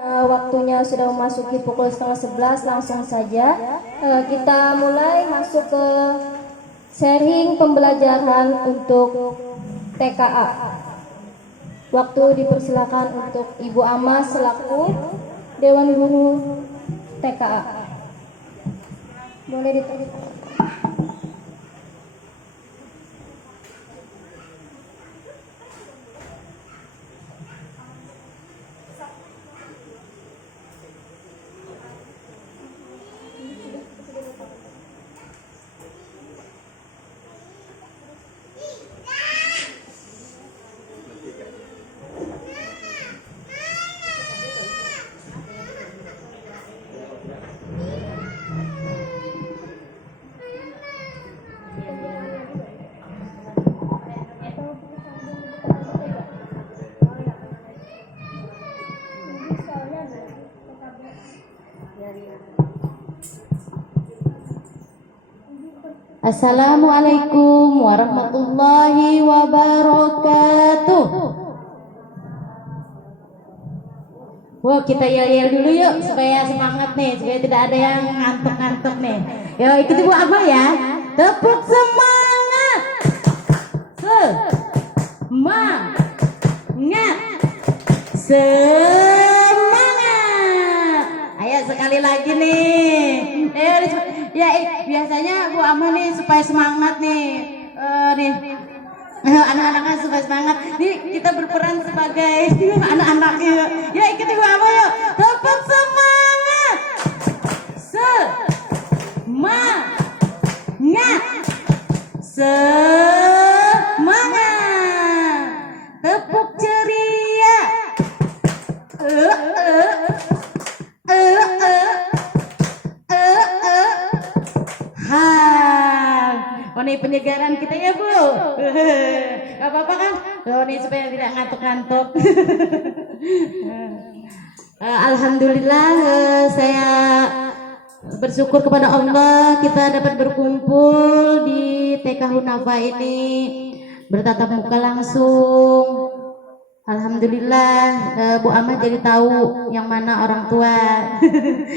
Waktunya sudah memasuki pukul 10:30, langsung saja kita mulai masuk ke sharing pembelajaran untuk TKA. Waktu dipersilakan untuk Ibu Ama selaku Dewan Guru TKA. Boleh diterima. Assalamualaikum warahmatullahi wabarakatuh. Wow, kita yel-yel dulu yuk supaya semangat nih, supaya tidak ada yang ngantuk-ngantuk nih. Yo, ikuti Bu Ama ya. Tepuk semangat. Semangat. Ayo sekali lagi nih. Ya, biasanya Bu Ama nih supaya semangat nih. Anak-anaknya supaya semangat. Nih kita berperan sebagai anak-anaknya. Ya, ikuti Bu Ama yuk. Tepuk semangat. Semangat. Tepuk ceria. Oh nih penyegaran kita ya Bu. Gak apa-apa kan? Oh nih supaya tidak ngantuk-ngantuk. Alhamdulillah saya bersyukur kepada Allah kita dapat berkumpul di TK Hunafa ini bertatap muka langsung. Alhamdulillah Bu Ama jadi tahu yang mana orang tua,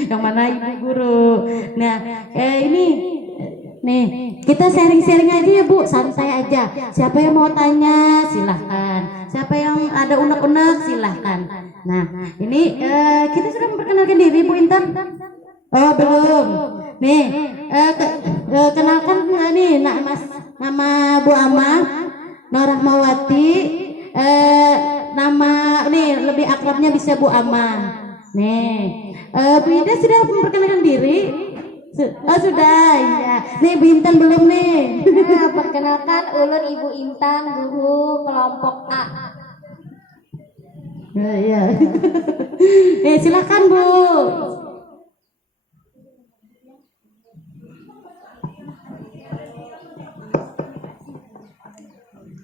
yang mana ibu guru. Nah ini nih, kita sharing-sharing aja ya Bu, santai aja. Siapa yang mau tanya, silahkan. Siapa yang ada unek-unek, silahkan. Nah, ini kita sudah memperkenalkan diri Bu Intan. Oh belum. Nih, kenalkan nih nama Bu Ama, Nur Rahmawati. Nama nih lebih akrabnya bisa Bu Ama. Nih, Bu Ida sudah memperkenalkan diri. Oh sudah, iya. Nih Bu Intan belum nih. Perkenalkan ulun Ibu Intan, guru kelompok A. Iya. Silakan Bu.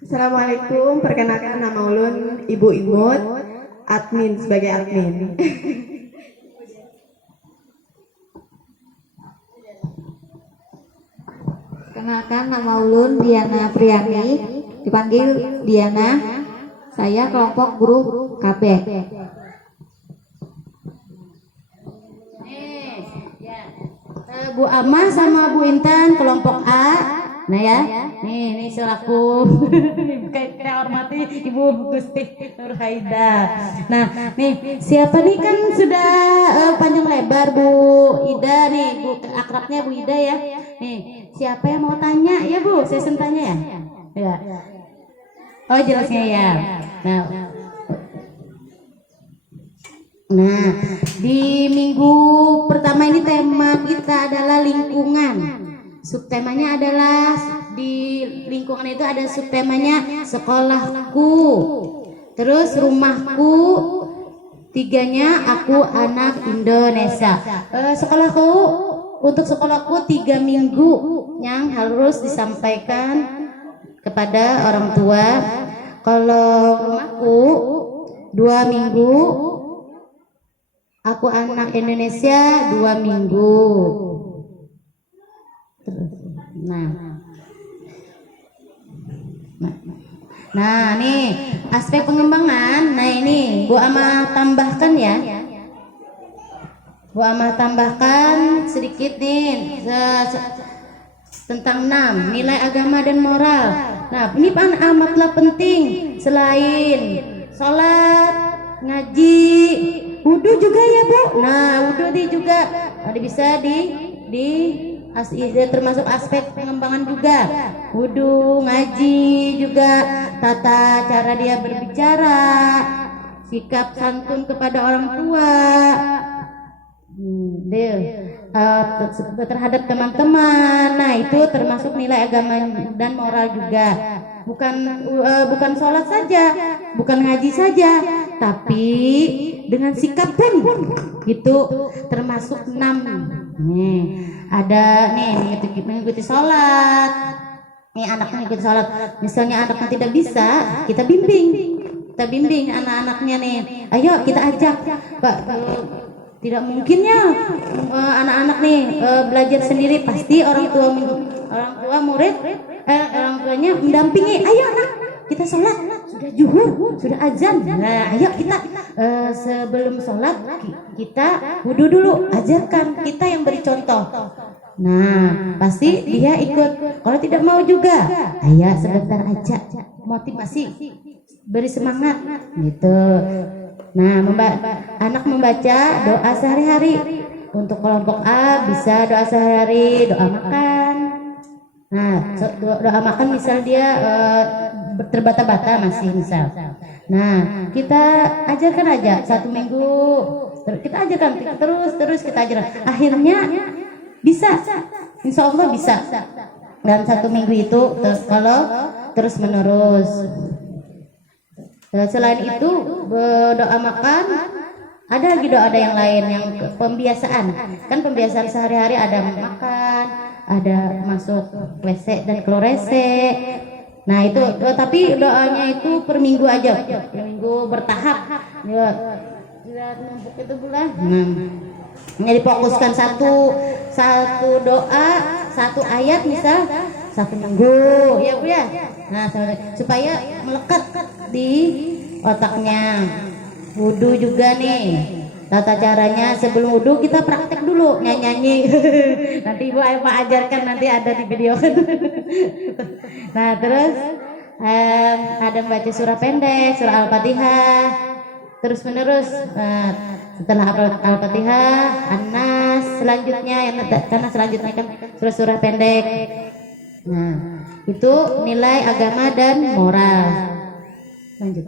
Assalamualaikum, perkenalkan nama ulun Ibu Imut, admin sebagai admin. Kenalkan nama ulun Diana Priyani, dipanggil Diana. Saya kelompok guru KB. Bu Ama sama Bu Intan kelompok A. Nah ya, nih selaku kita hormati Ibu Gusti Nur Haida. Nah, nih siapa nih kan sudah panjang lebar Bu Ida nih, Bu akrabnya Bu Ida ya. Nih, siapa yang mau tanya ya Bu? Saya tanya ya. Ya. Oh jelasnya ya. Nah, di minggu pertama ini tema kita adalah lingkungan. Subtemanya adalah di lingkungan itu ada subtemanya sekolahku, terus rumahku, tiganya aku anak Indonesia. Sekolahku, untuk sekolahku 3 minggu yang harus disampaikan kepada orang tua. Kalau rumahku 2 minggu, aku anak Indonesia 2 minggu. Nah, nih aspek pengembangan. Nah ini Bu Ama tambahkan ya. Bu Amal tambahkan sedikit nih tentang 6 nilai agama dan moral. Nah, ini amatlah penting selain sholat, ngaji, wudhu juga ya Bu. Nah, wudhu juga ada bisa termasuk aspek pengembangan juga. Wudhu, ngaji juga, tata cara dia berbicara, sikap santun kepada orang tua, terhadap teman-teman. Nah, itu termasuk nilai agama dan moral juga. Bukan sholat saja, bukan ngaji saja, tapi dengan sikap pun itu termasuk 6. Nih, ada nih mengikuti sholat. Nih anaknya mengikuti sholat. Misalnya anaknya tidak bisa, kita bimbing anak-anaknya nih. Ayo kita ajak, Pak. Tidak mungkinnya anak-anak nih belajar sendiri, pasti orang tuanya mendampingi. Ayo anak, kita sholat, sudah zuhur, sudah azan. Nah, ayo kita sebelum sholat kita wudhu dulu, ajarkan, kita yang beri contoh. Nah, pasti dia ikut. Kalau tidak mau juga, ayo sebentar aja, motivasi, beri semangat, gitu. Nah, anak membaca doa sehari-hari. Untuk kelompok A bisa doa sehari-hari, doa makan. Nah, doa makan misal dia terbata-bata masih misal. Nah, kita ajarkan aja 1 minggu. Kita ajarkan terus kita ajarkan. Akhirnya bisa, insya Allah bisa. Dan 1 minggu itu kalau terus menerus. Selain itu doa makan, ada lagi doa yang lain yang pembiasaan. Kan pembiasaan sehari-hari ada makan, ada masuk WC dan keluar WC. Nah itu, tapi doanya itu per minggu aja, per minggu bertahap. Tidak numpuk itu bulan. Jadi fokuskan satu doa, 1 ayat misal 1 minggu, ya Bu ya. Nah supaya melekat di otaknya. Wudhu juga nih, tata caranya sebelum wudhu kita praktek dulu nyanyi. Nanti Ibu Pak ajarkan, nanti ada di video. Nah terus ada membaca surah pendek, surah Al-Fatihah terus menerus. Setelah Al-Fatihah, An-Nas selanjutnya, karena selanjutnya kan surah-surah pendek. Nah itu nilai agama dan moral. Lanjut.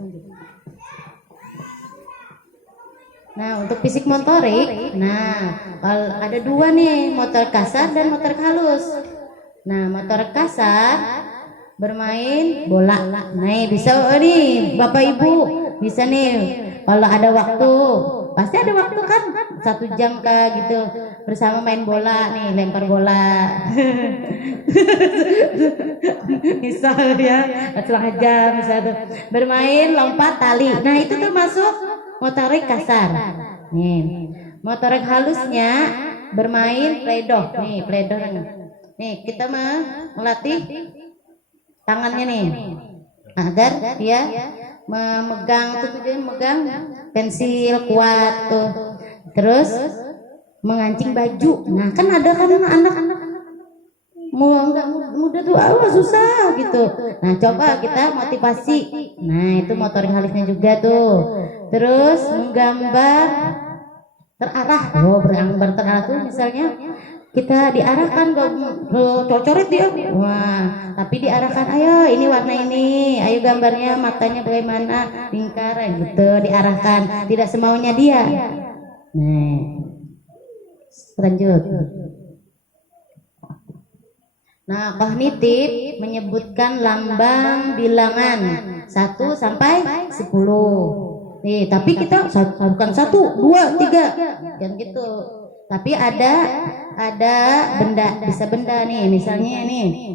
Nah untuk fisik motorik, nah ada 2 nih, motor kasar dan motor halus. Nah motor kasar bermain bola. Nah bisa nih Bapak Ibu, bisa nih kalau ada waktu, pasti ada waktu kan 1 jam kah gitu bersama main bola nih, lempar bola. Misal ya 1 jam misalnya bermain lompat tali. Nah itu termasuk motorik kasar. Nih motorik halusnya bermain pledoh. Nih pledoh nih kita melatih tangannya nih agar dia memegang pensil kuat tuh. Terus mengancing baju. Nah kan ada kan anak-anak muda tuh susah gitu. Nah coba kita motivasi. Nah itu motorik halusnya juga tuh. Terus menggambar terarah. Bergambar terarah tuh misalnya kita diarahkan cocoret dia. Wah, tapi diarahkan, ayo ini warna ini, ayo gambarnya matanya bagaimana, lingkaran gitu, diarahkan, tidak semaunya dia. Nah, lanjut. Nah, kognitif menyebutkan lambang bilangan 1 sampai 10. Nih, tapi kita bukan 1, 2, 3, kan gitu. Tapi ada benda, bisa benda nih, misalnya nih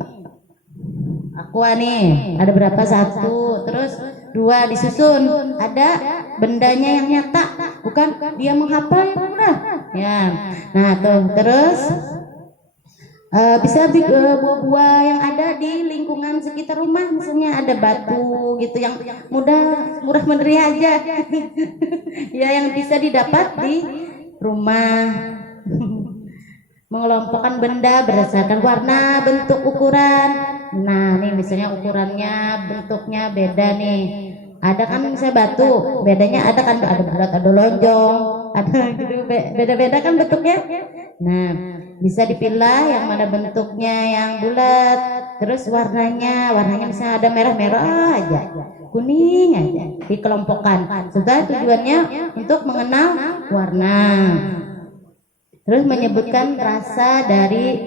aqua nih, ada berapa, 1, terus 2 disusun, ada bendanya yang nyata, bukan dia menghafal ya. Nah tuh, terus bisa buah-buah yang ada di lingkungan sekitar rumah, misalnya ada batu gitu yang murah meriah aja. Ya yang bisa didapat di rumah. Mengelompokkan benda berdasarkan warna, bentuk, ukuran. Nah, nih misalnya ukurannya, bentuknya beda nih. Ada kan misalnya batu, bedanya ada kan ada bulat, ada lonjong, ada gitu beda-beda kan bentuknya. Nah, bisa dipilah yang mana bentuknya yang bulat, terus warnanya misalnya ada merah-merah aja, kuning aja, dikelompokkan. Sudah tujuannya untuk mengenal warna. Terus menyebutkan rasa dari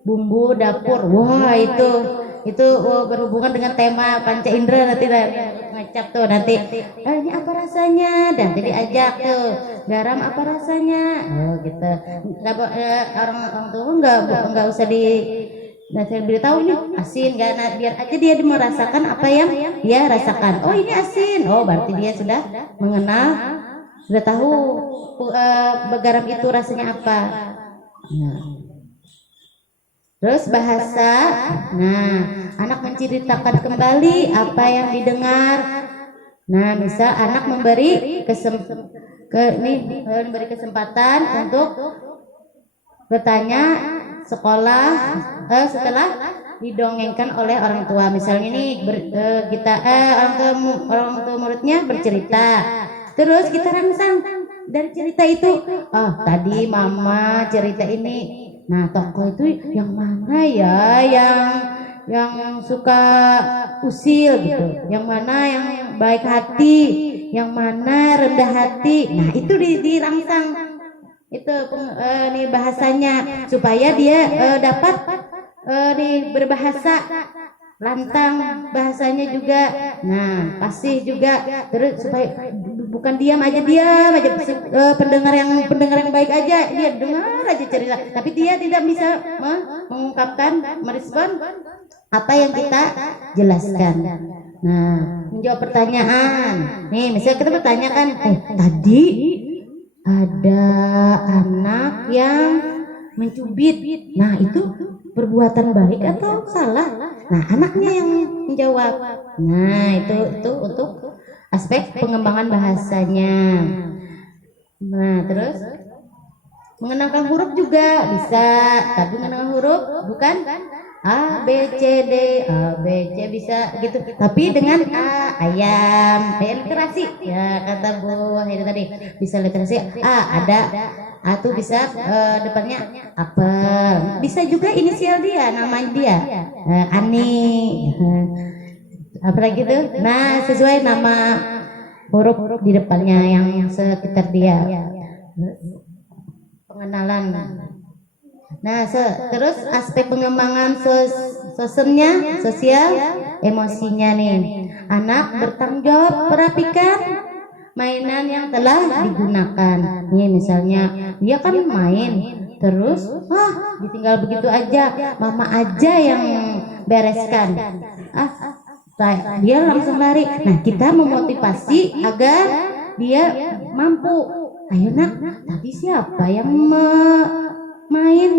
bumbu dapur. Wah, itu berhubungan dengan tema panca indera nanti ngecap tuh nanti. Ini apa rasanya? Dan jadi ajak tuh. Garam apa rasanya? Oh, gitu. Orang tua enggak usah saya beritahu ini asin gak, nah, biar aja dia merasakan apa yang dia rasakan. Oh, ini asin. Oh, berarti dia sudah mengenal, sudah tahu garam itu rasanya apa. Nah. Terus bahasa. Nah, anak menceritakan kembali apa yang didengar. Nah, misal anak memberi kesempatan untuk bertanya sekolah setelah didongengkan oleh orang tua. Misalnya nih orang tua muridnya bercerita. Terus kita rangsang dari cerita itu. Oh, tadi mama cerita ini. Nah, tokoh itu yang mana ya? Yang suka usil gitu. Yang mana yang baik hati, yang mana rendah hati. Nah, itu dirangsang. Itu nih bahasanya supaya dia dapat berbahasa lantang, bahasanya juga. Nah, fasih juga. Terus supaya bukan diam aja pendengar yang baik aja, dia dengar aja cerita, tapi dia tidak bisa mengungkapkan, merespon apa yang kita jelaskan. Nah, menjawab pertanyaan. Nih, misalnya kita bertanyakan, tadi ada anak yang mencubit. Nah, itu perbuatan baik atau salah? Nah, anaknya yang menjawab. Nah, itu untuk aspek pengembangan bahasanya. Nah, terus mengenalkan huruf juga bisa, tapi mengenalkan huruf bukan A, B, C, D, A, B, C bisa gitu. Tapi dengan ayam literasi. Ya, kata Bu Haida tadi, bisa literasi. Ada A tuh bisa depannya apel. Bisa juga inisial dia, namanya dia. Ani. Apalagi tuh. Nah, sesuai nama huruf di depannya yang sekitar dia. Pengenalan. Nah, terus aspek pengembangan sosial, emosinya nih. Anak bertanggung jawab merapikan mainan yang telah digunakan. Nih misalnya dia kan main, terus ditinggal begitu aja, mama aja yang bereskan. Dia langsung lari. Nah, kita memotivasi agar dia mampu. Ayo nak, tadi siapa yang main?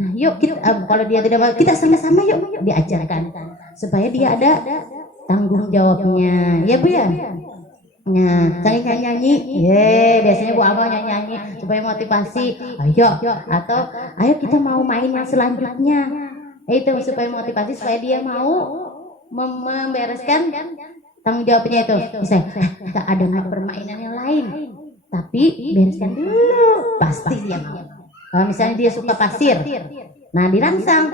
Nah, yuk kita, kalau dia tidak mau, kita sama-sama yuk diajarkan supaya dia ada tanggung jawabnya. Ya Bu ya. Nah, saya nyanyi, biasanya Bu Amal nyanyi supaya motivasi. Ayo, atau ayo kita mau main yang selanjutnya. Itu supaya motivasi supaya dia mau membereskan tanggung jawabnya itu. Misalnya, kita ada permainan yang lain, tapi bereskan dulu, pasti dia mau. Kalau misalnya dia suka pasir, nah dirangsang,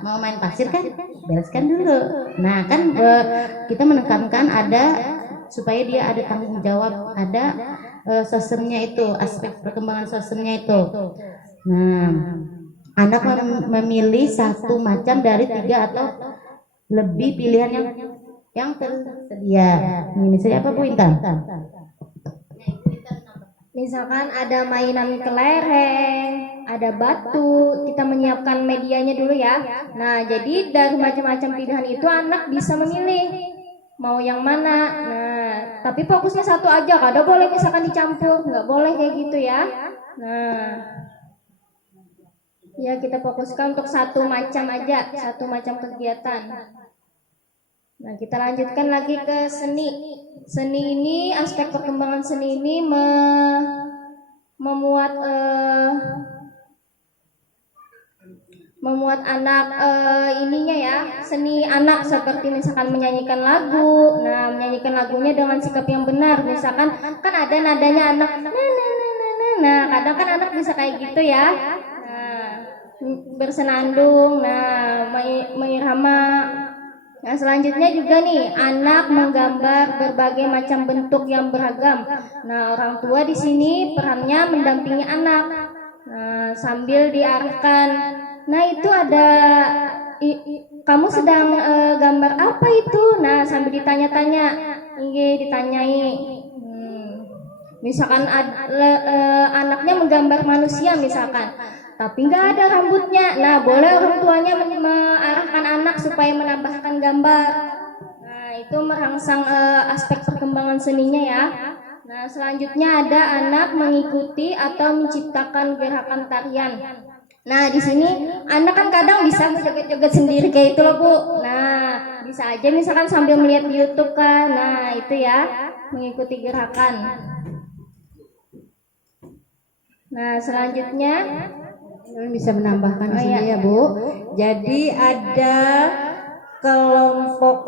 mau main pasir kan, bereskan dulu. Nah kan kita menekankan ada supaya dia ada tanggung jawab, ada sosialnya itu, aspek perkembangan sosialnya itu. Nah, anak memilih satu macam dari 3 atau lebih pilihan yang tersedia. Ini misalnya apa Bu Intan? Misalkan ada mainan kelereng, ada batu, kita menyiapkan medianya dulu ya. Nah, jadi dari macam-macam pilihan itu anak bisa memilih mau yang mana. Nah, tapi fokusnya satu aja, kada boleh misalkan dicampur, nggak boleh kayak gitu ya. Nah, ya kita fokuskan untuk satu macam aja, satu macam kegiatan. Nah, kita lanjutkan lagi ke seni. Seni ini, aspek perkembangan seni ini memuat memuat anak ininya ya, seni anak seperti misalkan menyanyikan lagu. Nah, menyanyikan lagunya dengan sikap yang benar. Misalkan kan ada nadanya anak nah, kadang kan anak bisa kayak gitu ya. Nah, bersenandung, nah mengirama. Nah, selanjutnya juga nih, anak menggambar berbagai macam bentuk yang beragam. Nah, orang tua di sini perannya mendampingi anak. Nah, sambil diarahkan. Nah, itu ada kamu sedang gambar apa itu? Nah, sambil ditanya-tanya. Ditanyai. Misalkan anaknya menggambar manusia misalkan, tapi nggak ada rambutnya. Nah, boleh orang tuanya mengarahkan anak supaya menambahkan gambar. Nah, itu merangsang aspek perkembangan seninya ya. Nah, selanjutnya ada anak mengikuti atau menciptakan gerakan tarian. Nah, di sini anak kan kadang bisa joget-joget sendiri kayak itu loh, Bu. Nah, bisa aja misalkan sambil melihat di YouTube kan. Nah, itu ya, mengikuti gerakan. Nah, selanjutnya bisa menambahkan di sini ya, Bu. Jadi ada kelompok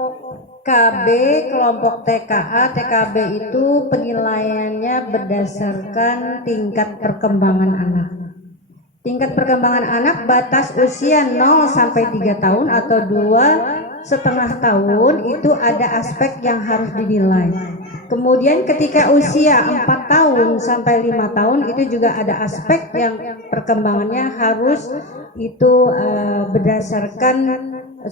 KB, kelompok TKA, TKB itu penilaiannya berdasarkan tingkat perkembangan anak. Tingkat perkembangan anak batas usia 0 sampai 3 tahun atau 2,5 tahun itu ada aspek yang harus dinilai. Kemudian ketika usia 4 tahun sampai 5 tahun itu juga ada aspek yang perkembangannya harus itu berdasarkan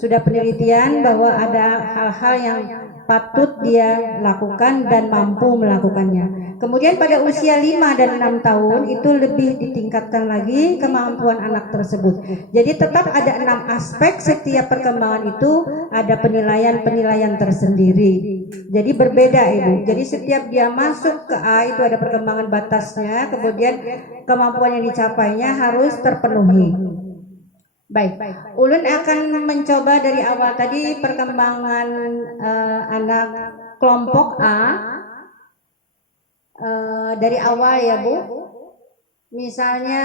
sudah penelitian bahwa ada hal-hal yang patut dia lakukan dan mampu melakukannya. Kemudian pada usia 5 dan 6 tahun itu lebih ditingkatkan lagi kemampuan anak tersebut. Jadi tetap ada 6 aspek, setiap perkembangan itu ada penilaian-penilaian tersendiri. Jadi berbeda Ibu. Jadi setiap dia masuk ke A itu ada perkembangan batasnya, kemudian kemampuan yang dicapainya harus terpenuhi. Baik, Ulun akan mencoba dari awal tadi perkembangan anak kelompok A dari awal ya Bu. Misalnya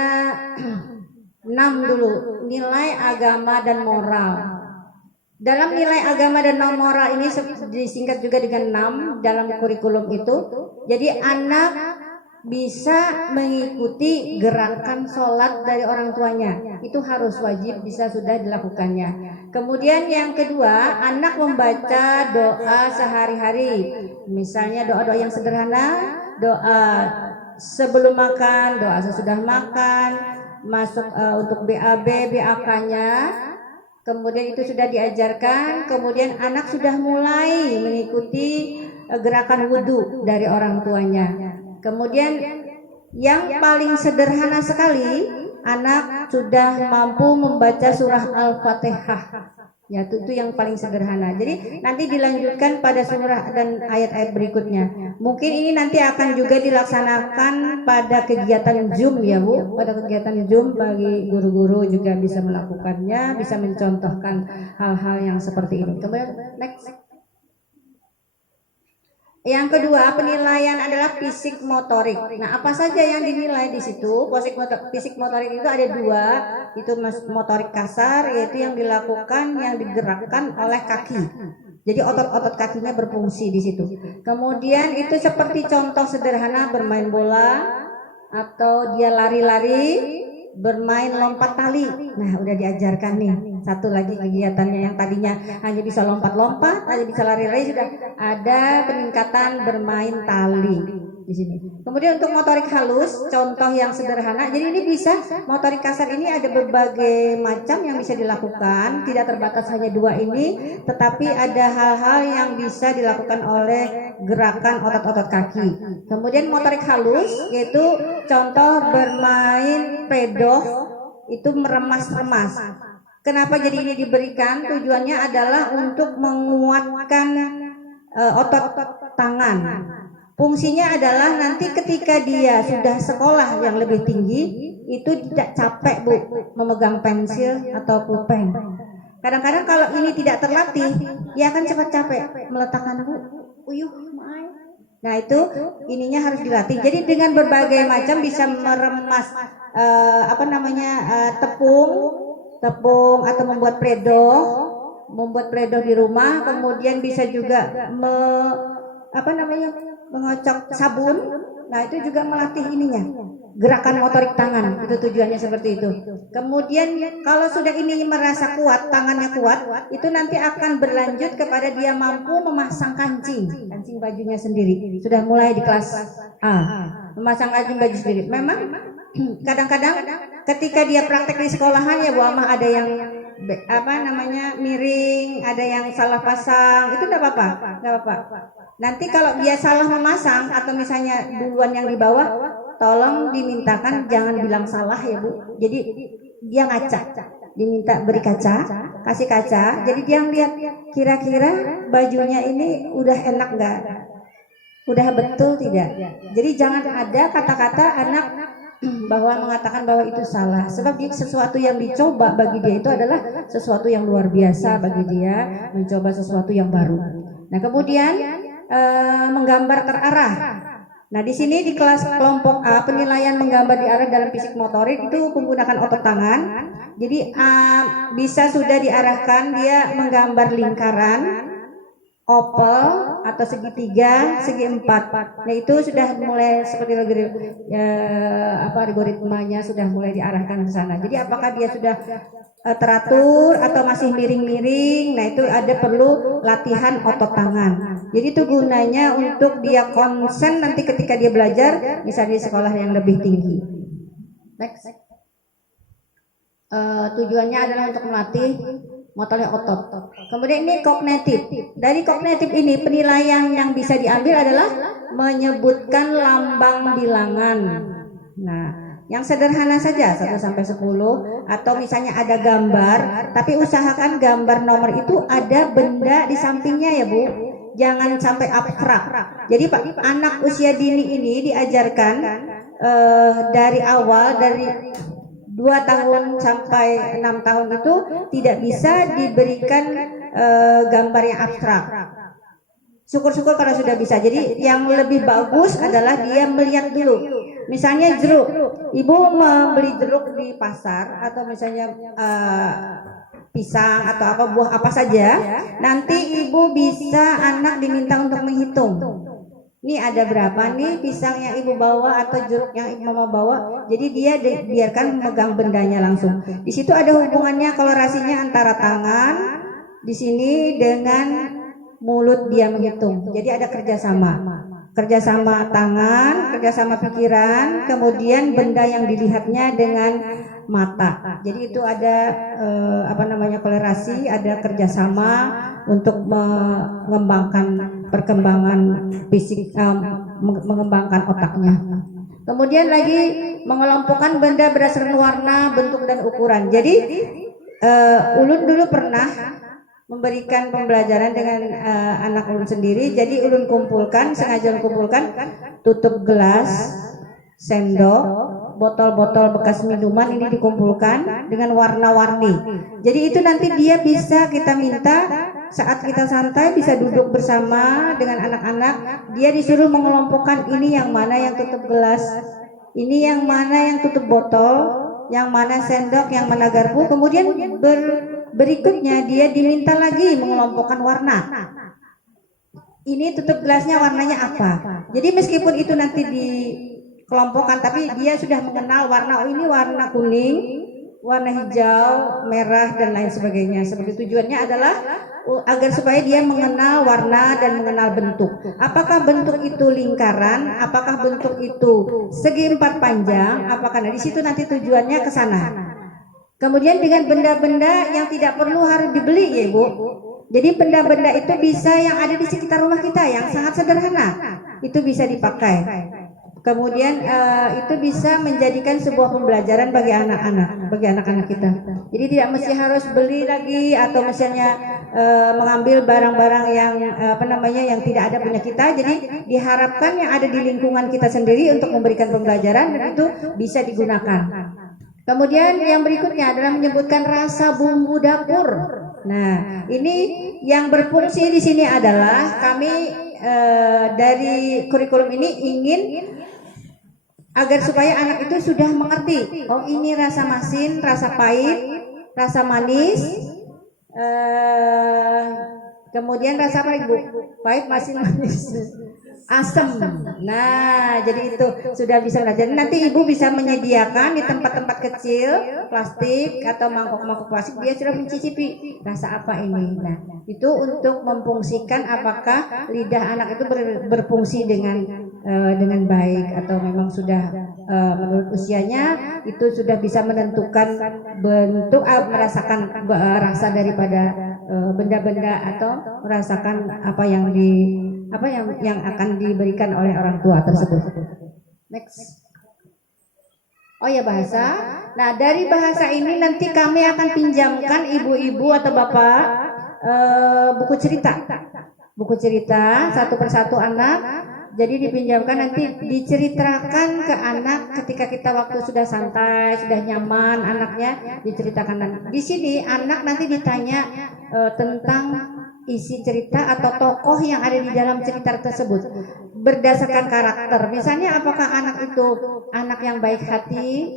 6 dulu, nilai agama dan moral. Dalam nilai agama dan moral ini disingkat juga dengan 6 dalam kurikulum itu. Jadi anak bisa mengikuti gerakan sholat dari orang tuanya, itu harus wajib bisa sudah dilakukannya. Kemudian yang kedua, anak membaca doa sehari-hari, misalnya doa-doa yang sederhana, doa sebelum makan, doa sesudah makan, masuk untuk BAB, BAK-nya. Kemudian itu sudah diajarkan. Kemudian anak sudah mulai mengikuti gerakan wudhu dari orang tuanya. Kemudian yang paling sederhana sekali, anak sudah mampu membaca surah Al-Fatihah. Ya, itu yang paling sederhana. Jadi nanti dilanjutkan pada surah dan ayat-ayat berikutnya. Mungkin ini nanti akan juga dilaksanakan pada kegiatan Zoom ya Bu. Pada kegiatan Zoom bagi guru-guru juga bisa melakukannya, bisa mencontohkan hal-hal yang seperti ini. Kemudian next. Yang kedua, penilaian adalah fisik motorik. Nah, apa saja yang dinilai di situ? Fisik motorik itu ada 2, itu motorik kasar, yaitu yang dilakukan, yang digerakkan oleh kaki. Jadi otot-otot kakinya berfungsi di situ. Kemudian itu seperti contoh sederhana bermain bola atau dia lari-lari, bermain lompat tali. Nah, udah diajarkan nih. Satu lagi kegiatannya yang tadinya hanya bisa lompat-lompat, hanya bisa lari-lari, sudah ada peningkatan bermain tali di sini. Kemudian untuk motorik halus, contoh yang sederhana. Jadi ini bisa, motorik kasar ini ada berbagai macam yang bisa dilakukan, tidak terbatas hanya 2 ini, tetapi ada hal-hal yang bisa dilakukan oleh gerakan otot-otot kaki. Kemudian motorik halus yaitu contoh bermain pedok, itu meremas-remas. Kenapa jadi ini diberikan? Tujuannya adalah untuk menguatkan otot tangan. Fungsinya adalah nanti ketika dia sudah sekolah yang lebih tinggi, itu tidak capek Bu memegang pensil atau pulpen. Kadang-kadang kalau ini tidak terlatih, dia akan cepat capek meletakkan uyuh, Nah itu ininya harus dilatih. Jadi dengan berbagai macam bisa meremas tepung atau membuat predo di rumah. Kemudian bisa juga mengocok sabun. Nah itu juga melatih ininya, gerakan motorik tangan. Itu tujuannya seperti itu. Kemudian kalau sudah ini merasa kuat, tangannya kuat, itu nanti akan berlanjut kepada dia mampu memasang kancing bajunya sendiri. Sudah mulai di kelas A, memasang kancing baju sendiri. Memang kadang-kadang ketika dia praktek di sekolahan ya Bu Amah, ada yang miring, ada yang salah pasang, itu enggak apa-apa. Nanti kalau dia salah memasang atau misalnya duluan yang di bawah, tolong dimintakan jangan bilang salah ya Bu. Jadi dia ngaca, diminta beri kaca, kasih kaca. Jadi dia lihat kira-kira bajunya ini udah enak nggak, udah betul tidak. Jadi jangan ada kata-kata anak bahwa mengatakan bahwa itu salah. Sebab sesuatu yang dicoba bagi dia itu adalah sesuatu yang luar biasa bagi dia, mencoba sesuatu yang baru. Nah kemudian menggambar terarah. Nah di sini di kelas kelompok A penilaian menggambar diarah dalam fisik motorik itu menggunakan otot tangan. Jadi bisa sudah diarahkan dia menggambar lingkaran, oval atau segitiga, segi empat. Nah itu sudah mulai seperti algoritmanya sudah mulai diarahkan ke sana. Jadi apakah dia sudah teratur atau masih miring-miring? Nah itu ada perlu latihan otot tangan. Jadi itu gunanya untuk dia konsen nanti ketika dia belajar bisa di sekolah yang lebih tinggi. Next. Tujuannya adalah untuk melatih motorik otot. Kemudian ini kognitif. Dari kognitif ini penilaian yang bisa diambil adalah menyebutkan lambang bilangan. Nah, yang sederhana saja 1 sampai 10 atau misalnya ada gambar, tapi usahakan gambar nomor itu ada benda di sampingnya ya Bu. Jangan sampai abstrak. Jadi Pak, anak usia dini ini diajarkan dari awal, dari 2 tahun sampai 6 tahun itu tidak bisa diberikan gambar yang abstrak. Syukur-syukur kalau sudah bisa. Jadi yang lebih bagus adalah dia melihat dulu. Misalnya jeruk, ibu membeli jeruk di pasar atau misalnya pisang atau apa buah apa saja, nanti ibu bisa anak diminta untuk menghitung. Ini ada berapa nih pisang yang ibu bawa atau jeruk yang ibu mau bawa. Jadi dia biarkan memegang bendanya langsung. Di situ ada hubungannya kolorasinya antara tangan di sini dengan mulut dia menghitung. Jadi ada kerjasama tangan, kerjasama pikiran, kemudian benda yang dilihatnya dengan mata. Jadi itu ada kolerasi, ada kerjasama untuk mengembangkan perkembangan fisik, mengembangkan otaknya. Kemudian lagi mengelompokkan benda berdasarkan warna, bentuk dan ukuran. Jadi ulun dulu pernah memberikan pembelajaran dengan anak ulun sendiri. Jadi ulun sengaja kumpulkan tutup gelas, sendok, botol-botol bekas minuman ini dikumpulkan dengan warna-warni. Jadi itu nanti dia bisa kita minta saat kita santai bisa duduk bersama dengan anak-anak, dia disuruh mengelompokkan ini yang mana yang tutup gelas, ini yang mana yang tutup botol, yang mana sendok, yang mana garpu. Kemudian berikutnya dia diminta lagi mengelompokkan warna. Ini tutup gelasnya warnanya apa. Jadi meskipun itu nanti dikelompokkan, tapi dia sudah mengenal warna. Oh ini warna kuning, warna hijau, merah dan lain sebagainya. Seperti tujuannya adalah agar supaya dia mengenal warna dan mengenal bentuk. Apakah bentuk itu lingkaran, apakah bentuk itu segi empat panjang, apakah di situ nanti tujuannya ke sana. Kemudian dengan benda-benda yang tidak perlu harus dibeli ya Ibu. Jadi benda-benda itu bisa yang ada di sekitar rumah kita yang sangat sederhana. Itu bisa dipakai. Kemudian itu bisa menjadikan sebuah pembelajaran bagi anak-anak kita. Jadi tidak mesti harus beli lagi atau misalnya mengambil barang-barang yang yang tidak ada punya kita. Jadi diharapkan yang ada di lingkungan kita sendiri untuk memberikan pembelajaran dan itu bisa digunakan. Kemudian yang berikutnya adalah menyebutkan rasa bumbu dapur. Nah, ini yang berfungsi di sini adalah kami dari kurikulum ini ingin agar supaya anak itu sudah mengerti, oh ini rasa masin, rasa pahit, rasa manis, kemudian rasa apa Ibu? Pahit, masin, manis, asam. Nah, jadi itu sudah bisa belajar. Nanti Ibu bisa menyediakan di tempat-tempat kecil, plastik atau mangkok-mangkok plastik, dia sudah mencicipi rasa apa ini. Nah, itu untuk memfungsikan apakah lidah anak itu berfungsi dengan baik atau memang sudah menurut usianya itu sudah bisa menentukan bentuk, merasakan rasa daripada benda-benda atau merasakan apa yang akan diberikan oleh orang tua tersebut. Next. Oh ya, bahasa. Nah, dari bahasa ini nanti kami akan pinjamkan ibu-ibu atau bapak buku cerita. Buku cerita satu persatu anak. Jadi dipinjamkan, nanti diceritakan ke anak ketika kita waktu sudah santai, sudah nyaman, anaknya diceritakan. Di sini anak nanti ditanya tentang isi cerita atau tokoh yang ada di dalam cerita tersebut berdasarkan karakter. Misalnya apakah anak itu anak yang baik hati,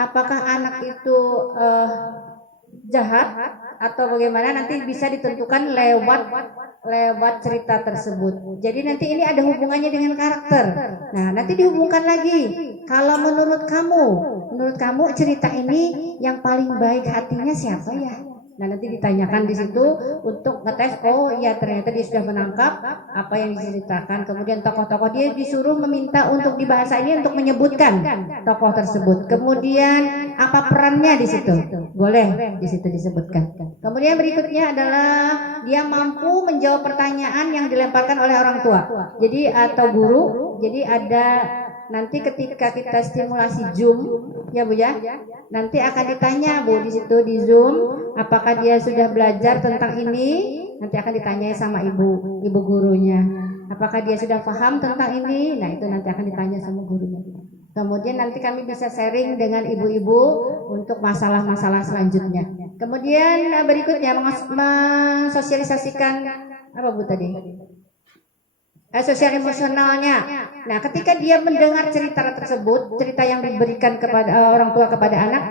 apakah anak itu jahat atau bagaimana, nanti bisa ditentukan lewat cerita tersebut. Jadi nanti ini ada hubungannya dengan karakter. Nah, nanti dihubungkan lagi. Kalau menurut kamu cerita ini yang paling baik hatinya siapa ya? Nah, nanti ditanyakan di situ untuk ngetes, oh iya ternyata dia sudah menangkap apa yang diceritakan. Kemudian tokoh-tokoh dia disuruh meminta untuk di bahasa ini untuk menyebutkan tokoh tersebut. Kemudian apa perannya di situ? Boleh di situ disebutkan. Kemudian berikutnya adalah dia mampu menjawab pertanyaan yang dilemparkan oleh orang tua. Jadi atau guru. Jadi ada nanti ketika kita stimulasi Zoom, ya Bu ya, nanti akan ditanya Bu di situ di Zoom, apakah dia sudah belajar tentang ini, nanti akan ditanya sama ibu gurunya. Apakah dia sudah paham tentang ini, nah itu nanti akan ditanya sama gurunya. Kemudian nanti kami bisa sharing dengan ibu-ibu untuk masalah-masalah selanjutnya. Kemudian berikutnya mensosialisasikan apa Bu tadi? Sosial emosionalnya. Nah, ketika dia mendengar cerita tersebut, cerita yang diberikan kepada orang tua kepada anak,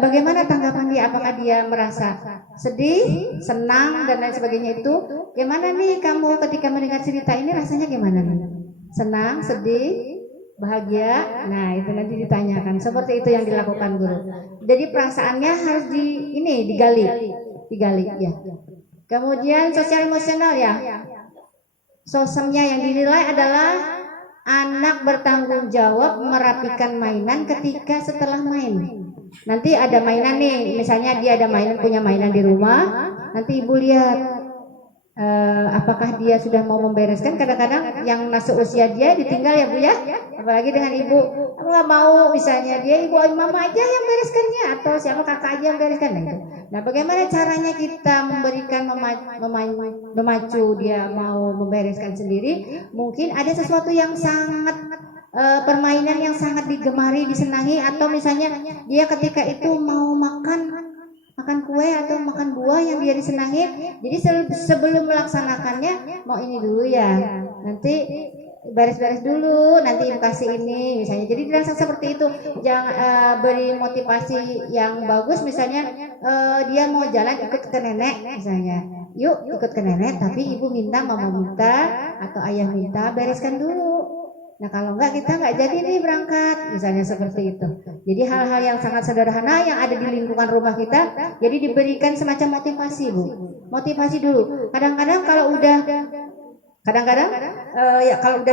bagaimana tanggapan dia? Apakah dia merasa sedih, senang dan lain sebagainya itu? Gimana nih kamu ketika mendengar cerita ini, rasanya gimana nih? Senang, sedih, bahagia? Nah, itu nanti ditanyakan. Seperti itu yang dilakukan guru. Jadi perasaannya harus digali ya. Kemudian sosial emosional ya. Sosoknya yang dinilai adalah anak bertanggung jawab merapikan mainan ketika setelah main. Nanti ada mainan nih, misalnya dia ada punya mainan di rumah, nanti ibu lihat apakah dia sudah mau membereskan. Kadang-kadang yang masuk usia dia ditinggal ya Bu ya, apalagi dengan ibu nggak mau, misalnya dia ibu mama aja yang bereskannya atau siapa kakak aja yang bereskan. Nah, bagaimana caranya kita memberikan memacu dia mau membereskan sendiri? Mungkin ada sesuatu yang sangat permainan yang sangat digemari, disenangi, atau misalnya dia ketika itu mau makan kue atau makan buah yang dia disenangi. Jadi sebelum melaksanakannya mau ini dulu ya, nanti beres-beres dulu, nanti kasih ini misalnya. Jadi dirasa seperti itu. Jangan beri motivasi yang bagus, misalnya dia mau jalan ikut ke nenek misalnya, yuk ikut ke nenek, tapi ibu minta, mama minta atau ayah minta bereskan dulu. Nah, kalau enggak kita enggak jadi nih berangkat, misalnya seperti itu. Jadi hal-hal yang sangat sederhana yang ada di lingkungan rumah kita, jadi diberikan semacam motivasi Bu. Motivasi dulu. Kadang-kadang kalau udah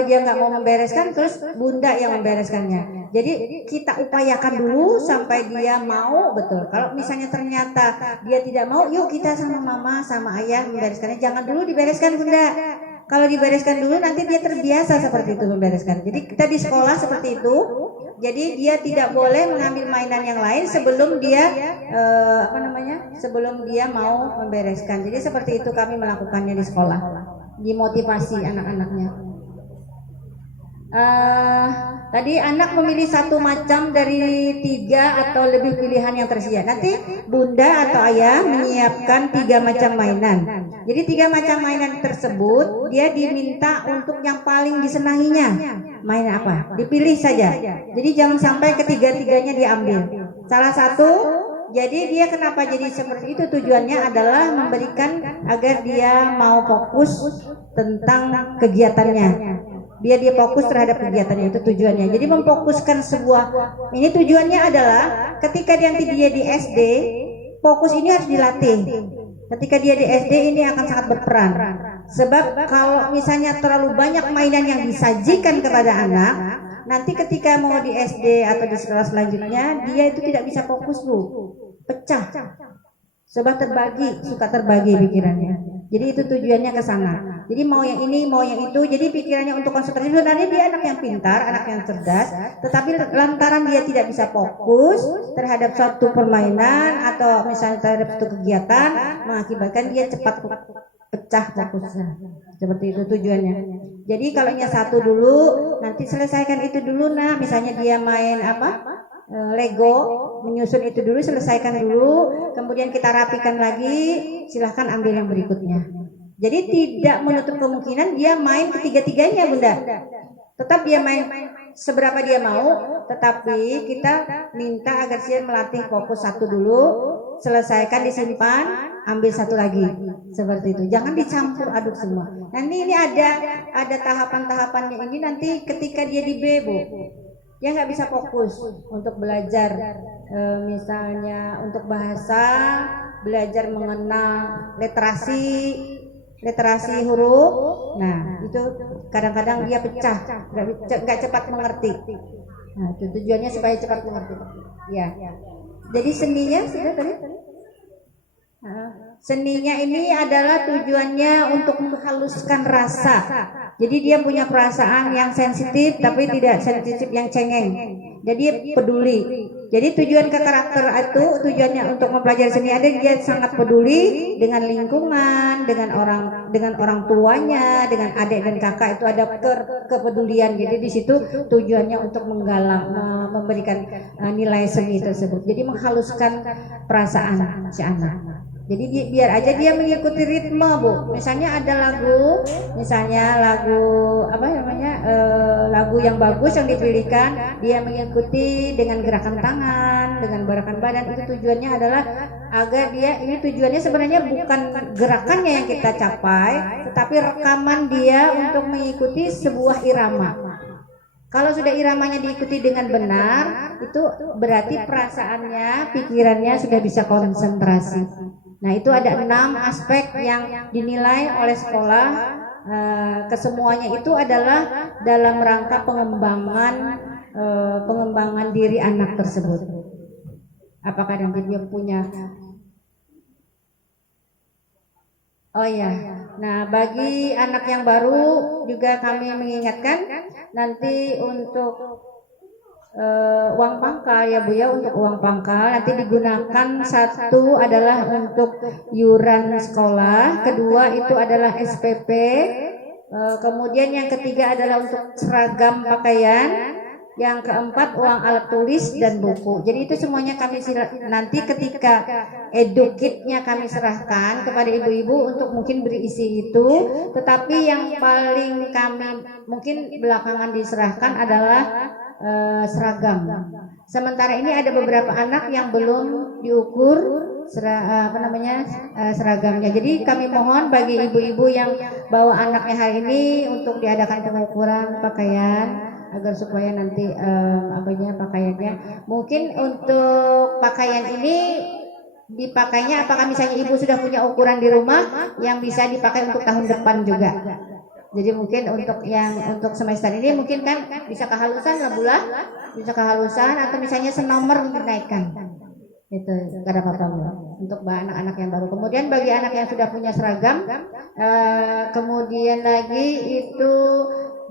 dia nggak mau membereskan, terus bunda yang membereskannya. Jadi kita upayakan dulu sampai dia mau, betul. Kalau misalnya ternyata dia tidak mau, yuk kita sama mama sama ayah membereskannya. Jangan dulu dibereskan bunda. Kalau dibereskan dulu nanti dia terbiasa seperti itu membereskan. Jadi kita di sekolah seperti itu. Jadi dia tidak boleh mengambil mainan yang lain sebelum dia sebelum dia mau membereskan. Jadi seperti itu kami melakukannya di sekolah. Dimotivasi anak-anaknya. Tadi anak memilih satu macam dari 3 atau lebih pilihan yang tersedia. Nanti bunda atau ayah menyiapkan 3 macam mainan. Jadi 3 macam mainan tersebut dia diminta untuk yang paling disenanginya. Main apa? Dipilih saja. Jadi jangan sampai ketiga-tiganya diambil. Salah satu. Jadi dia kenapa jadi seperti itu, tujuannya adalah memberikan agar dia mau fokus tentang kegiatannya. Biar dia fokus terhadap kegiatannya, itu tujuannya. Jadi memfokuskan ini tujuannya adalah ketika nanti dia di SD, fokus ini harus dilatih. Ketika dia di SD ini akan sangat berperan. Sebab kalau misalnya terlalu banyak mainan yang disajikan kepada anak, nanti ketika mau di SD atau di sekolah selanjutnya, dia itu tidak bisa fokus, Bu. Pecah. Sebab suka terbagi pikirannya. Jadi itu tujuannya ke sana. Jadi mau yang ini, mau yang itu. Jadi pikirannya untuk konsentrasi. Sebenarnya dia anak yang pintar, anak yang cerdas. Tetapi lantaran dia tidak bisa fokus terhadap suatu permainan atau misalnya terhadap suatu kegiatan, mengakibatkan dia cepat pecah fokusnya. Seperti itu tujuannya. Jadi kalau yang satu dulu, nanti selesaikan itu dulu. Nah, misalnya dia main Lego, menyusun itu dulu, selesaikan dulu, kemudian kita rapikan lagi, silahkan ambil yang berikutnya. Jadi tidak menutup kemungkinan dia main ketiga-tiganya, Bunda. Tetap dia main seberapa dia mau, tetapi kita minta agar dia melatih fokus satu dulu, selesaikan, disimpan, ambil satu lagi. Seperti itu. Jangan dicampur aduk semua. Nah, ini ada tahapan-tahapannya ini nanti ketika dia di B, Bu. Dia nggak bisa fokus untuk belajar, misalnya untuk bahasa, belajar mengenal literasi huruf. Nah, itu kadang-kadang dia pecah, nggak cepat mengerti. Nah, itu tujuannya supaya cepat mengerti. Ya. Jadi seninya sudah tadi. Seninya ini adalah tujuannya untuk menghaluskan rasa. Jadi dia punya perasaan yang sensitif tapi tidak sensitif yang cengeng. Jadi peduli. Jadi tujuan ke karakter itu tujuannya untuk mempelajari seni ada dia sangat peduli dengan lingkungan, dengan orang tuanya, dengan adik dan kakak itu ada kepedulian. Jadi di situ tujuannya untuk menggalang, memberikan nilai seni tersebut. Jadi menghaluskan perasaan si anak. Jadi biar aja dia mengikuti ritme, Bu. Misalnya ada lagu lagu yang bagus yang dipilihkan, dia mengikuti dengan gerakan tangan, dengan gerakan badan. Itu tujuannya adalah agar ini tujuannya sebenarnya bukan gerakannya yang kita capai, tetapi rekaman dia untuk mengikuti sebuah irama. Kalau sudah iramanya diikuti dengan benar, itu berarti perasaannya, pikirannya sudah bisa konsentrasi. Nah, itu ada 6 aspek yang dinilai oleh sekolah. Kesemuanya itu adalah dalam rangka pengembangan diri anak tersebut. Apakah nanti dia punya? Oh ya. Nah, bagi anak yang baru juga kami mengingatkan nanti untuk uang pangkal ya Bu ya, untuk uang pangkal nanti digunakan satu adalah untuk iuran sekolah, kedua itu adalah SPP, kemudian yang ketiga adalah untuk seragam pakaian, yang keempat uang alat tulis dan buku. Jadi itu semuanya kami nanti ketika edukitnya kami serahkan kepada ibu-ibu untuk mungkin berisi itu, tetapi yang paling kami mungkin belakangan diserahkan adalah seragam. Sementara ini ada beberapa anak yang belum diukur seragamnya. Jadi kami mohon bagi ibu-ibu yang bawa anaknya hari ini untuk diadakan pengukuran pakaian agar supaya nanti pakaiannya. Mungkin untuk pakaian ini dipakainya apakah misalnya ibu sudah punya ukuran di rumah yang bisa dipakai untuk tahun depan juga. Jadi mungkin untuk semester ini mungkin kan bisa kehalusan lah bisa kehalusan atau misalnya senomor dinaikkan. Itu kada apa-apa untuk anak-anak yang baru. Kemudian bagi anak yang sudah punya seragam, kemudian lagi itu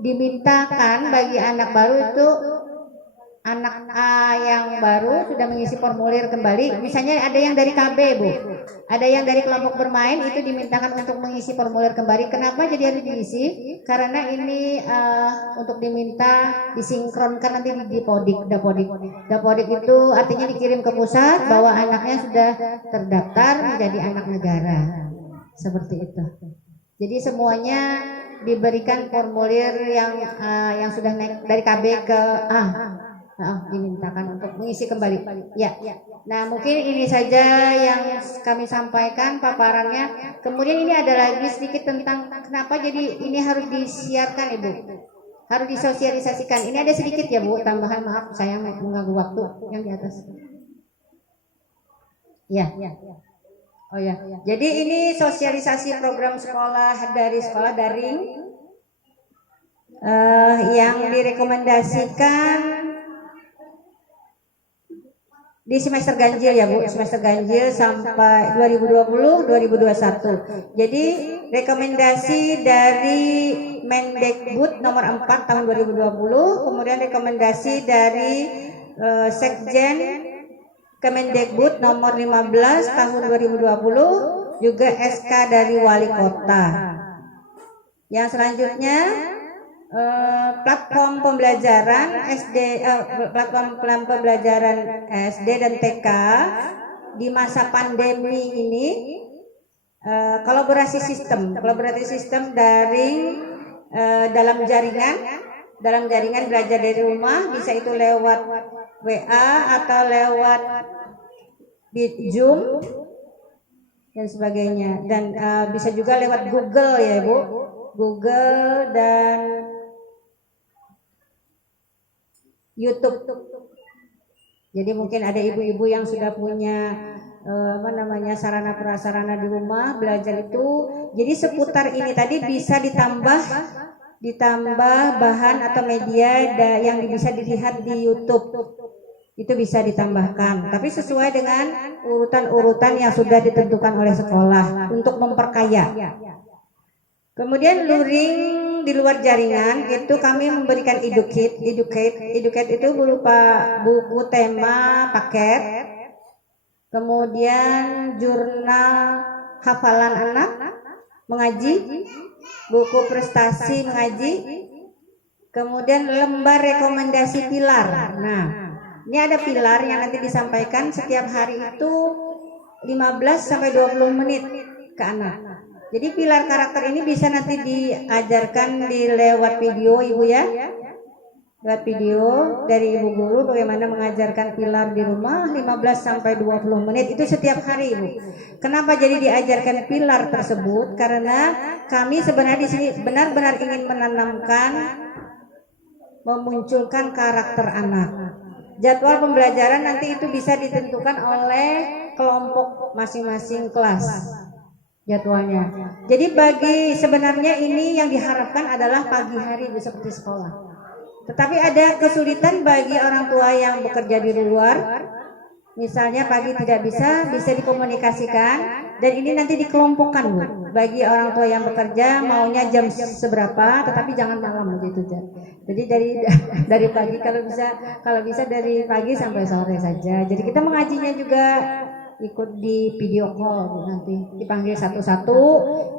dimintakan bagi anak baru itu anak yang baru sudah mengisi formulir kembali, misalnya ada yang dari KB Bu, ada yang dari kelompok bermain, itu dimintakan untuk mengisi formulir kembali. Kenapa jadi harus diisi? Karena ini untuk diminta disinkronkan nanti di Dapodik. Dapodik itu artinya dikirim ke pusat bahwa anaknya sudah terdaftar menjadi anak negara, seperti itu. Jadi semuanya diberikan formulir yang sudah naik dari KB ke A. Dimintakan untuk mengisi kembali. Ya. Nah, mungkin ini saja yang kami sampaikan paparannya. Kemudian ini ada lagi sedikit tentang kenapa jadi ini harus disiarkan, Ibu. Harus disosialisasikan. Ini ada sedikit ya, Bu, tambahan, maaf saya mengganggu waktu yang di atas. Ya. Oh ya. Jadi ini sosialisasi program sekolah daring yang direkomendasikan di semester ganjil ya Bu, semester ganjil sampai 2020-2021. Jadi rekomendasi dari Mendikbud nomor 4 tahun 2020, kemudian rekomendasi dari Sekjen Kemendikbud nomor 15 tahun 2020, juga SK dari Wali Kota. Yang selanjutnya platform pembelajaran SD dan TK di masa pandemi ini, kolaborasi sistem daring dalam jaringan belajar dari rumah, bisa itu lewat WA atau lewat Zoom dan sebagainya, dan bisa juga lewat Google ya Bu, Google dan YouTube. Jadi mungkin ada ibu-ibu yang sudah punya sarana prasarana di rumah belajar itu. Jadi seputar ini tadi bisa ditambah bahan atau media yang bisa dilihat di YouTube. Itu bisa ditambahkan, tapi sesuai dengan urutan-urutan yang sudah ditentukan oleh sekolah untuk memperkaya. Kemudian luring di luar jaringan itu kami memberikan educate itu berupa buku tema paket, kemudian jurnal hafalan anak mengaji, buku prestasi mengaji, kemudian lembar rekomendasi pilar. Nah, ini ada pilar yang nanti disampaikan setiap hari itu 15 sampai 20 menit ke anak. Jadi pilar karakter ini bisa nanti diajarkan lewat video Ibu ya. Lewat video dari Ibu guru bagaimana mengajarkan pilar di rumah 15 sampai 20 menit itu setiap hari Ibu. Kenapa jadi diajarkan pilar tersebut? Karena kami sebenarnya di sini benar-benar ingin memunculkan karakter anak. Jadwal pembelajaran nanti itu bisa ditentukan oleh kelompok masing-masing kelas. Jadwalnya. Jadi sebenarnya ini yang diharapkan adalah pagi hari seperti sekolah. Tetapi ada kesulitan bagi orang tua yang bekerja di luar. Misalnya pagi tidak bisa dikomunikasikan, dan ini nanti dikelompokkan Bu. Bagi orang tua yang bekerja maunya jam seberapa, tetapi jangan malam begitu. Jadi dari pagi kalau bisa dari pagi sampai sore saja. Jadi kita mengajinya juga ikut di video call nanti dipanggil satu-satu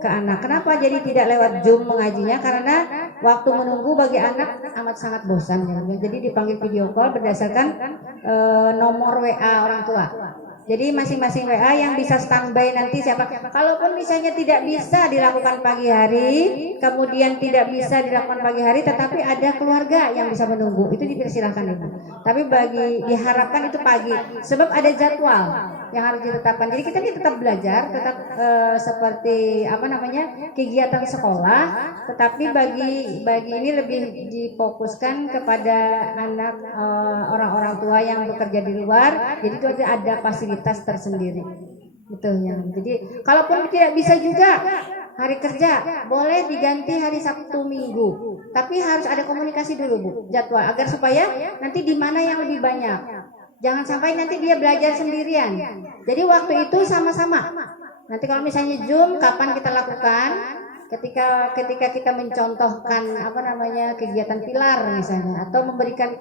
ke anak. Kenapa jadi tidak lewat Zoom mengajinya? Karena waktu menunggu bagi anak amat sangat bosan ya. Jadi dipanggil video call berdasarkan nomor WA orang tua. Jadi masing-masing WA yang bisa standby nanti siapa. Kalaupun misalnya tidak bisa dilakukan pagi hari, kemudian tidak bisa dilakukan pagi hari, tetapi ada keluarga yang bisa menunggu, itu dipersilahkan Ibu. Tapi diharapkan itu pagi, sebab ada jadwal yang harus ditetapkan. Jadi kita tetap belajar, tetap seperti kegiatan sekolah, tetapi bagi ini lebih difokuskan kepada anak orang-orang tua yang bekerja di luar. Jadi itu ada fasilitas tersendiri. Betul ya. Jadi kalaupun tidak bisa juga hari kerja, boleh diganti hari Sabtu Minggu. Tapi harus ada komunikasi dulu Bu, jadwal agar supaya nanti di mana yang lebih banyak. Jangan sampai nanti dia belajar sendirian. Jadi waktu itu sama-sama. Nanti kalau misalnya Zoom kapan kita lakukan? ketika kita mencontohkan kegiatan pilar misalnya, atau memberikan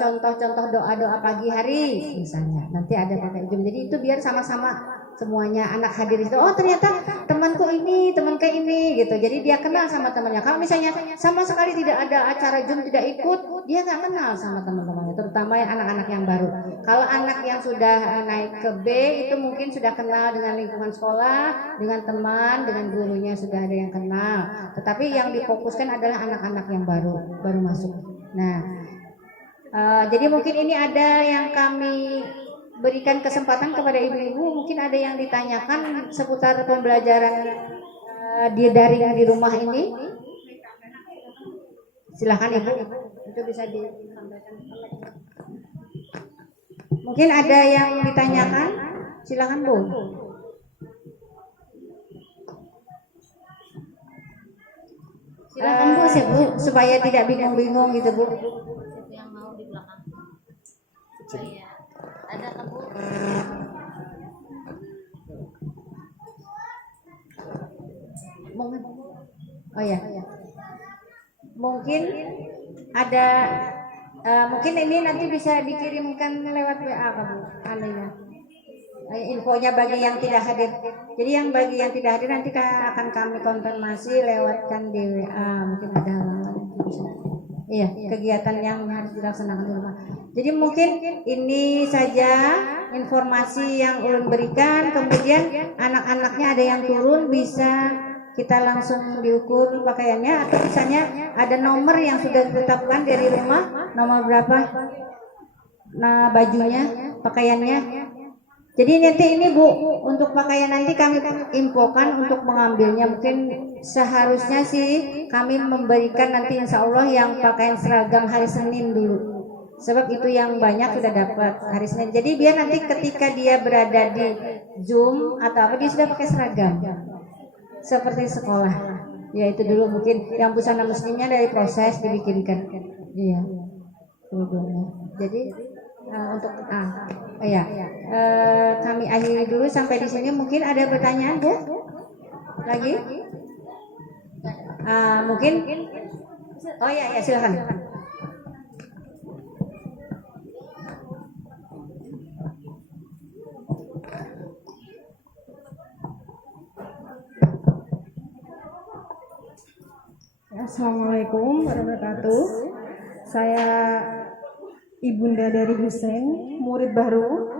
contoh-contoh doa-doa pagi hari misalnya, nanti ada pakai Zoom. Jadi itu biar sama-sama semuanya anak hadir itu, oh ternyata temanku ini, temanku ini gitu. Jadi dia kenal sama temannya. Kalau misalnya sama sekali tidak ada acara Zoom, tidak ikut, dia nggak kenal sama teman-temannya, terutama yang anak-anak yang baru. Kalau anak yang sudah naik ke B itu mungkin sudah kenal dengan lingkungan sekolah, dengan teman, dengan gurunya sudah ada yang kenal. Tetapi yang difokuskan adalah anak-anak yang baru masuk. Nah, jadi mungkin ini ada yang kami berikan kesempatan kepada ibu-ibu, mungkin ada yang ditanyakan seputar pembelajaran di daring di rumah ini. Silakan Ibu, itu bisa disampaikan. Mungkin ada yang ditanyakan, silakan Bu. Silakan Bu, supaya tidak bingung-bingung gitu Bu. yang mau di belakang. Ada kan Bu? Oh ya, mungkin ada, mungkin ini nanti bisa dikirimkan lewat WA kamu, infonya bagi yang tidak hadir. Jadi yang bagi yang tidak hadir nanti akan kami konfirmasi lewatkan di WA, mungkin ada halaman bisa. Iya, kegiatan yang harus dilaksanakan di rumah. Jadi mungkin ini saja informasi yang ulun berikan. Kemudian anak-anaknya ada yang turun, bisa kita langsung diukur pakaiannya, atau misalnya ada nomor yang sudah ditetapkan dari rumah, nomor berapa, nah bajunya, pakaiannya. Jadi nanti ini Bu, untuk pakaian nanti kami infokan untuk mengambilnya. Mungkin seharusnya sih kami memberikan nanti insya Allah yang pakaian seragam hari Senin dulu. Sebab itu yang banyak sudah dapat hari Senin. Jadi biar nanti ketika dia berada di Zoom atau apa, dia sudah pakai seragam seperti sekolah. Ya itu dulu mungkin yang busana muslimnya dari proses dibikinkan. Iya. Jadi untuk kami akhiri dulu sampai di sini. Mungkin ada pertanyaan Bu lagi? Mungkin. Oh ya silakan. Assalamualaikum warahmatullahi wabarakatuh. Saya ibunda dari Husein, murid baru,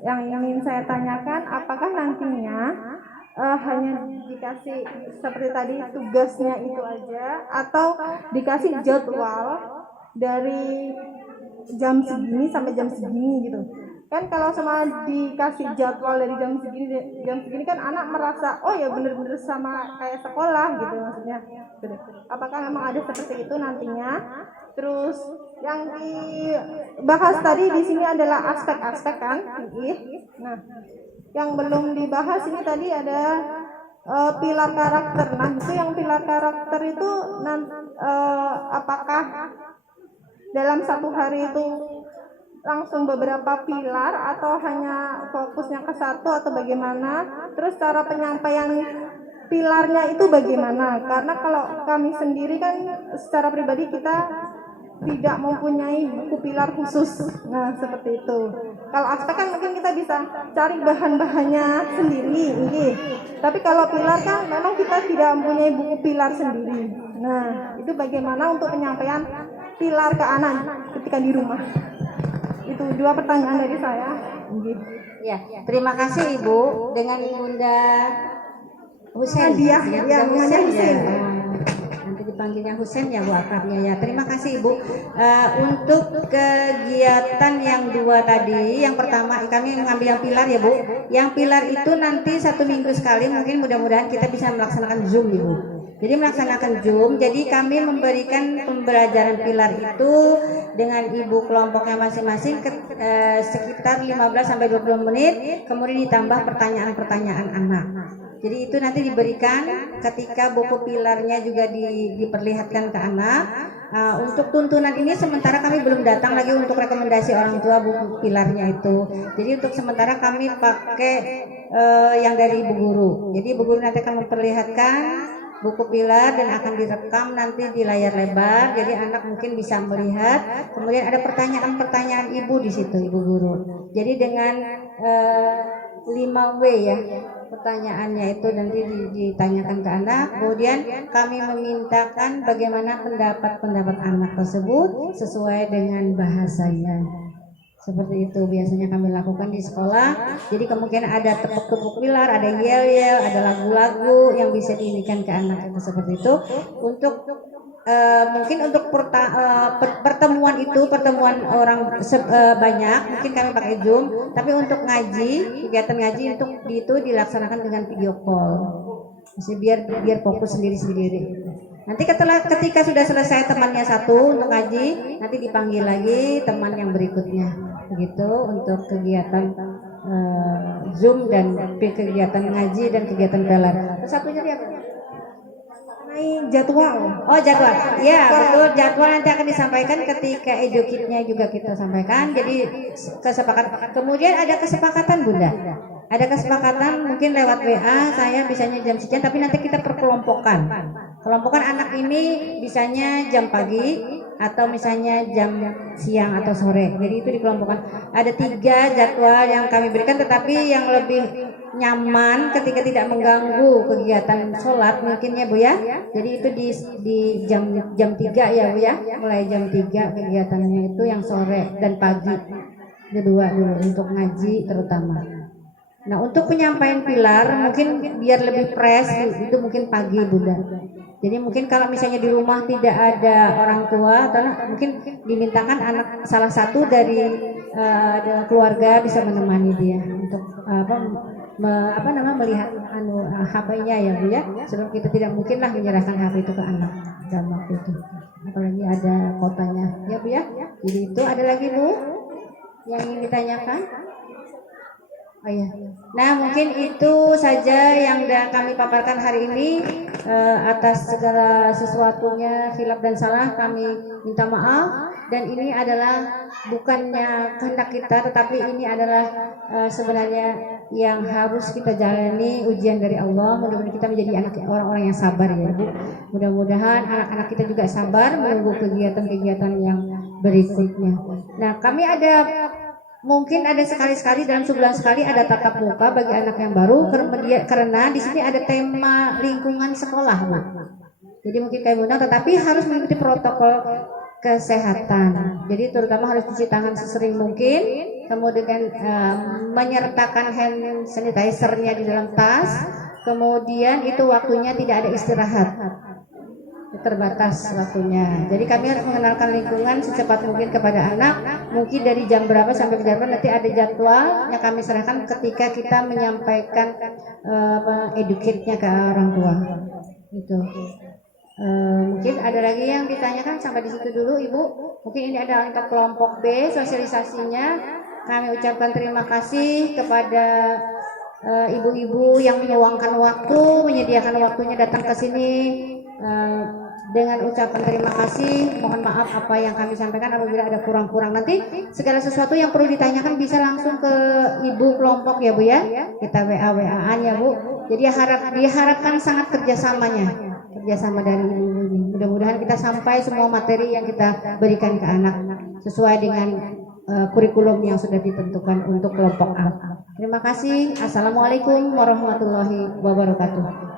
yang ingin saya tanyakan, apakah nantinya hanya dikasih seperti tadi tugasnya itu aja, atau dikasih jadwal dari jam segini sampai jam segini gitu? Kan kalau sama dikasih jadwal dari jam segini kan anak merasa oh ya bener-bener sama kayak sekolah gitu maksudnya. Apakah memang ada seperti itu nantinya? Terus yang dibahas tadi di sini adalah aspek-aspek kan? Nah, yang belum dibahas ini tadi ada pilar karakter. Nah, itu yang pilar karakter itu apakah dalam satu hari itu langsung beberapa pilar atau hanya fokusnya ke satu atau bagaimana? Terus cara penyampaian pilarnya itu bagaimana? Karena kalau kami sendiri kan secara pribadi kita tidak mempunyai buku pilar khusus. Nah, seperti itu. Kalau aspek kan mungkin kita bisa cari bahan-bahannya sendiri, tapi kalau pilar kan memang kita tidak mempunyai buku pilar sendiri. Nah, itu bagaimana untuk penyampaian pilar ke anak ketika di rumah? Itu dua pertanyaan dari saya. Ya, terima kasih Ibu. Dengan Ibunda Husein. Namanya Husein. Nanti dipanggilnya Husein ya Bu akrabnya ya. Terima kasih Ibu. Untuk kegiatan yang dua tadi, yang pertama kami mengambil yang pilar ya Bu. Yang pilar itu nanti 1 minggu sekali, mungkin mudah-mudahan kita bisa melaksanakan Zoom Ibu. Jadi melaksanakan Zoom, jadi kami memberikan pembelajaran pilar itu dengan ibu kelompoknya masing-masing sekitar 15-20 menit, kemudian ditambah pertanyaan-pertanyaan anak. Jadi itu nanti diberikan ketika buku pilarnya juga diperlihatkan ke anak. Untuk tuntunan ini sementara kami belum datang lagi untuk rekomendasi rekomendasi orang tua buku pilarnya itu. Jadi untuk sementara kami pakai yang dari Ibu Guru. Jadi Ibu Guru nanti akan memperlihatkan buku pilar dan akan direkam nanti di layar lebar. Jadi anak mungkin bisa melihat. Kemudian ada pertanyaan-pertanyaan Ibu di situ, Ibu Guru. Jadi dengan 5W ya pertanyaannya itu nanti ditanyakan ke anak. Kemudian kami memintakan bagaimana pendapat anak tersebut sesuai dengan bahasanya. Seperti itu biasanya kami lakukan di sekolah. Jadi kemungkinan ada tepuk-tepuk pilar, ada yel-yel, ada lagu-lagu yang bisa diinikan ke anak itu seperti itu. Untuk mungkin untuk pertemuan orang banyak, mungkin kami pakai Zoom. Tapi untuk kegiatan ngaji itu dilaksanakan dengan video call. Jadi biar fokus sendiri-sendiri. Nanti ketika sudah selesai temannya satu untuk ngaji, nanti dipanggil lagi teman yang berikutnya. Begitu untuk kegiatan Zoom dan kegiatan ngaji dan kegiatan pelar. Satunya dia apa? Mengenai jadwal. Oh jadwal, ya betul, jadwal nanti akan disampaikan ketika edukitnya juga kita sampaikan. Jadi kesepakatan. Kemudian ada kesepakatan Bunda. Ada kesepakatan mungkin lewat WA, saya bisanya jam sekian, tapi nanti kita perkelompokkan. Kelompokan anak ini bisanya jam pagi atau misalnya jam siang atau sore. Jadi itu dikelompokkan. Ada 3 jadwal yang kami berikan, tetapi yang lebih nyaman ketika tidak mengganggu kegiatan sholat mungkinnya Bu ya. Jadi itu di jam 3 ya Bu ya. Mulai jam 3 kegiatannya itu yang sore dan pagi. Kedua dulu untuk ngaji terutama. Nah untuk penyampaian pilar mungkin biar lebih fresh itu mungkin pagi Bunda. Jadi mungkin kalau misalnya di rumah tidak ada orang tua atau mungkin dimintakan salah satu dari keluarga bisa menemani dia untuk melihat HP-nya ya Bu ya. Sebab kita tidak mungkinlah menyerahkan HP itu ke anak dalam waktu itu. Apalagi ada kotanya ya Bu ya. Jadi itu ada lagi Bu yang ingin ditanyakan? Oh ya. Nah mungkin itu saja yang kami paparkan hari ini. Atas segala sesuatunya khilaf dan salah kami minta maaf. Dan ini adalah bukannya kehendak kita, tetapi ini adalah sebenarnya yang harus kita jalani, ujian dari Allah. Mudah-mudahan kita menjadi orang-orang yang sabar ya Bu. Mudah-mudahan anak-anak kita juga sabar menunggu kegiatan-kegiatan yang berikutnya. Nah kami mungkin ada sekali-sekali dalam sebulan sekali ada tatap muka bagi anak yang baru karena di sini ada tema lingkungan sekolah Bu. Jadi mungkin kami undang tetapi harus mengikuti protokol kesehatan. Jadi terutama harus cuci tangan sesering mungkin, kemudian menyertakan hand sanitizer-nya di dalam tas, kemudian itu waktunya tidak ada istirahat. Terbatas waktunya. Jadi kami harus mengenalkan lingkungan secepat mungkin kepada anak. Mungkin dari jam berapa sampai jam berapa nanti ada jadwal yang kami serahkan ketika kita menyampaikan educate-nya ke orang tua. Itu. Mungkin ada lagi yang ditanyakan sampai di situ dulu Ibu. Mungkin ini ada untuk kelompok B sosialisasinya. Kami ucapkan terima kasih kepada ibu-ibu yang meluangkan waktu, menyediakan waktunya datang ke sini. Dengan ucapan terima kasih, mohon maaf apa yang kami sampaikan apabila ada kurang-kurang. Nanti segala sesuatu yang perlu ditanyakan bisa langsung ke ibu kelompok ya Bu ya. Kita WA-WA-an ya Bu. Jadi diharapkan sangat kerjasama dari ibu ini. Mudah-mudahan kita sampai semua materi yang kita berikan ke anak sesuai dengan kurikulum yang sudah ditentukan untuk kelompok A. Terima kasih. Assalamualaikum warahmatullahi wabarakatuh.